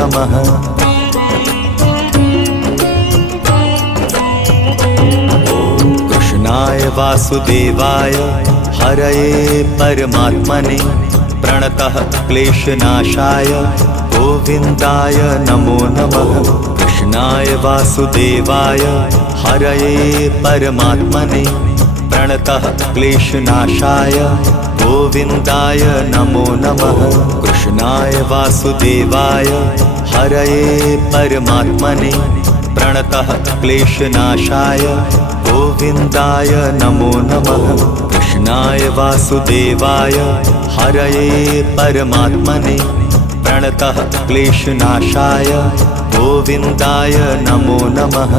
नमः। कृष्णाय वासुदेवाय हरये परमात्मने प्रणतः क्लेशनाशाय गोविन्दाय नमो नमः। कृष्णाय वासुदेवाय हरये परमात्मने प्रणतः क्लेशनाशाय गोविन्दाय नमो नमः। कृष्णाय वासुदेवाय हरये परमात्मने प्रणतः क्लेशनाशाय गोविन्दाय नमो नमः। कृष्णाय वासुदेवाय हरये परमात्मने प्रणतः क्लेशनाशाय गोविन्दाय नमो नमः।